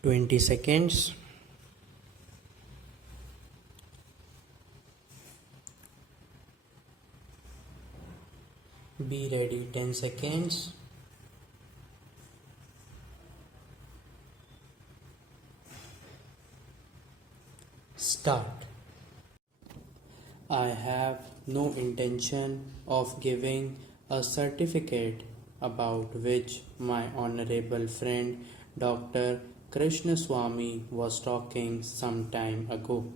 20 seconds. Be ready. 10 seconds. Start. I have no intention of giving a certificate about which my honorable friend Dr. Krishnaswamy was talking some time ago,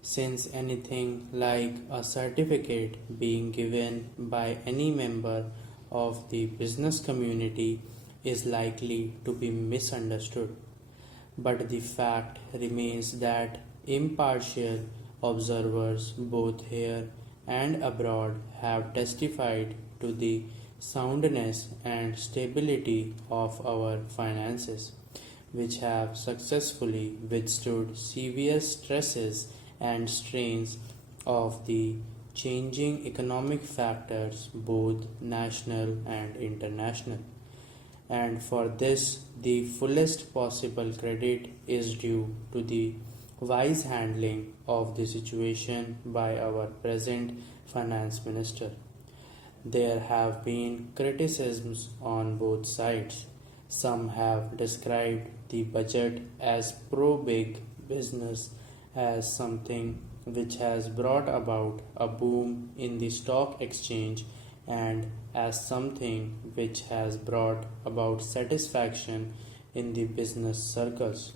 since anything like a certificate being given by any member of the business community is likely to be misunderstood. But the fact remains that impartial observers, both here and abroad, have testified to the soundness and stability of our finances, which have successfully withstood severe stresses and strains of the changing economic factors, both national and international. And for this, the fullest possible credit is due to the wise handling of the situation by our present finance minister. There have been criticisms on both sides. Some have described the budget as pro big business, as something which has brought about a boom in the stock exchange, and as something which has brought about satisfaction in the business circles.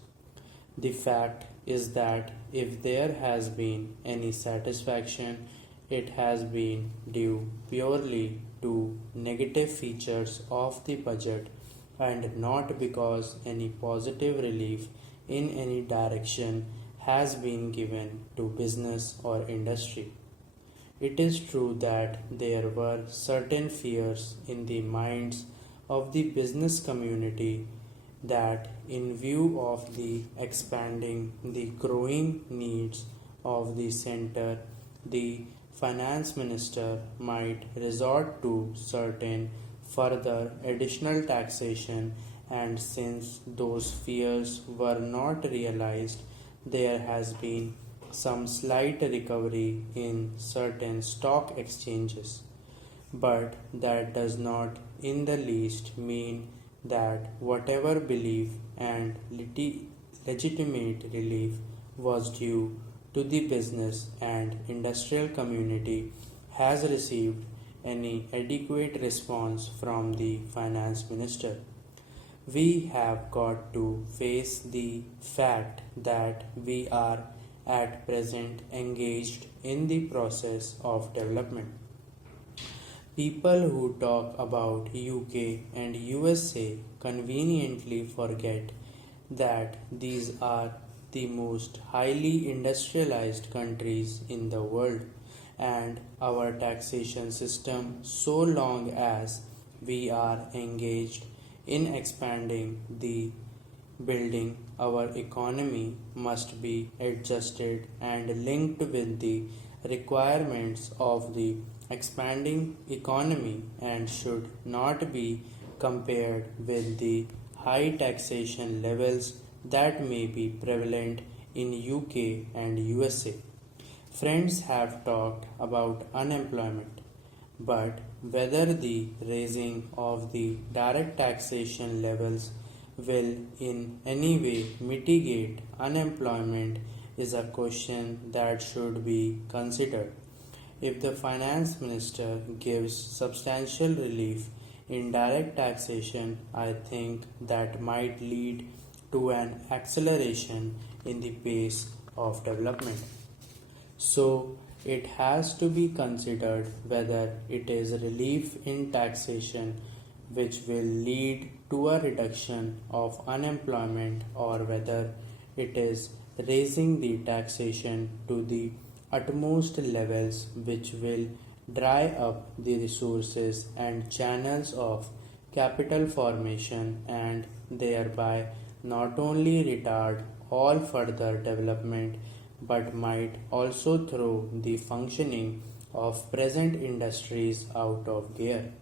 The fact is that if there has been any satisfaction, it has been due purely to negative features of the budget and not because any positive relief in any direction has been given to business or industry. It is true that there were certain fears in the minds of the business community that, in view of the expanding, the growing needs of the center, the finance minister might resort to certain further additional taxation, and since those fears were not realized, there has been some slight recovery in certain stock exchanges. But that does not in the least mean that whatever belief and legitimate relief was due to the business and industrial community has received any adequate response from the finance minister. We have got to face the fact that we are at present engaged in the process of development. People who talk about UK and USA conveniently forget that these are the most highly industrialized countries in the world, and our taxation system, so long as we are engaged in expanding the building our economy, must be adjusted and linked with the requirements of the expanding economy and should not be compared with the high taxation levels that may be prevalent in UK and USA. Friends have talked about unemployment, but whether the raising of the direct taxation levels will in any way mitigate unemployment is a question that should be considered. If the finance minister gives substantial relief in direct taxation, I think that might lead to an acceleration in the pace of development. So, it has to be considered whether it is relief in taxation which will lead to a reduction of unemployment or whether it is raising the taxation to the utmost levels which will dry up the resources and channels of capital formation and thereby not only retard all further development but might also throw the functioning of present industries out of gear.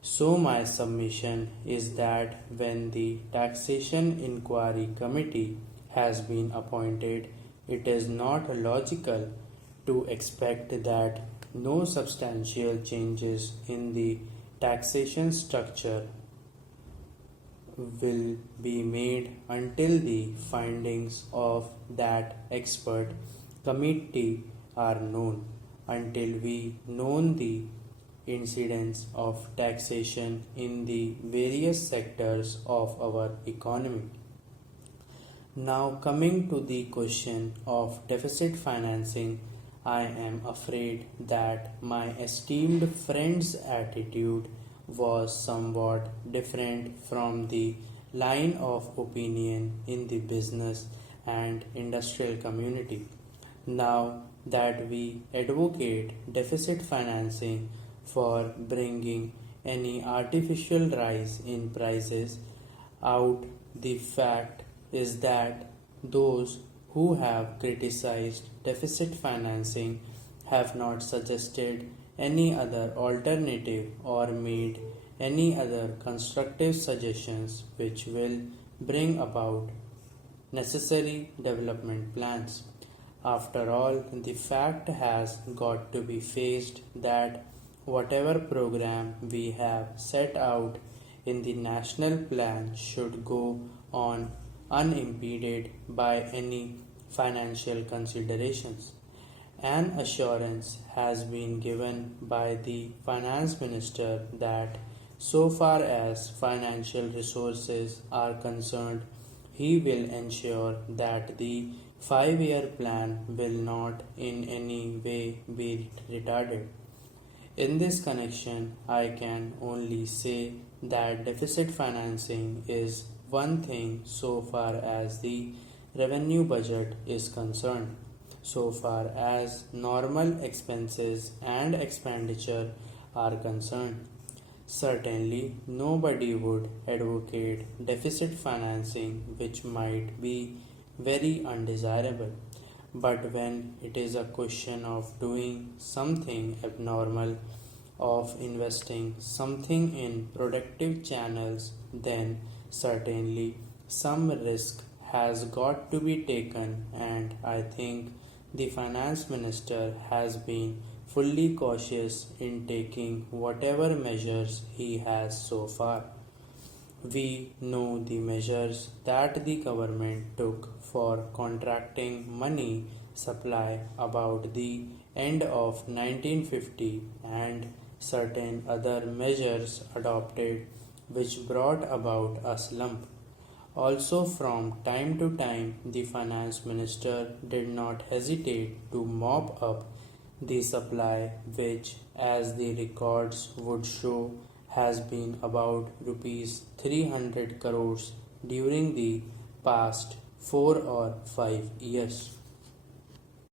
So, my submission is that when the Taxation Inquiry Committee has been appointed, it is not logical to expect that no substantial changes in the taxation structure will be made until the findings of that expert committee are known, until we know the incidence of taxation in the various sectors of our economy. Now, coming to the question of deficit financing, I am afraid that my esteemed friend's attitude was somewhat different from the line of opinion in the business and industrial community. Now that we advocate deficit financing for bringing any artificial rise in prices out, the fact is that those who have criticized deficit financing have not suggested any other alternative or made any other constructive suggestions which will bring about necessary development plans. After all, the fact has got to be faced that whatever program we have set out in the national plan should go on unimpeded by any financial considerations. An assurance has been given by the finance minister that so far as financial resources are concerned, he will ensure that the 5-year plan will not in any way be retarded. In this connection, I can only say that deficit financing is one thing so far as the revenue budget is concerned. So far as normal expenses and expenditure are concerned, certainly nobody would advocate deficit financing, which might be very undesirable. But when it is a question of doing something abnormal, of investing something in productive channels, then certainly some risk has got to be taken, and I think the finance minister has been fully cautious in taking whatever measures he has so far. We know the measures that the government took for contracting money supply about the end of 1950 and certain other measures adopted which brought about a slump. Also, from time to time, the finance minister did not hesitate to mop up the supply, which, as the records would show, has been about rupees 300 crores during the past 4 or 5 years.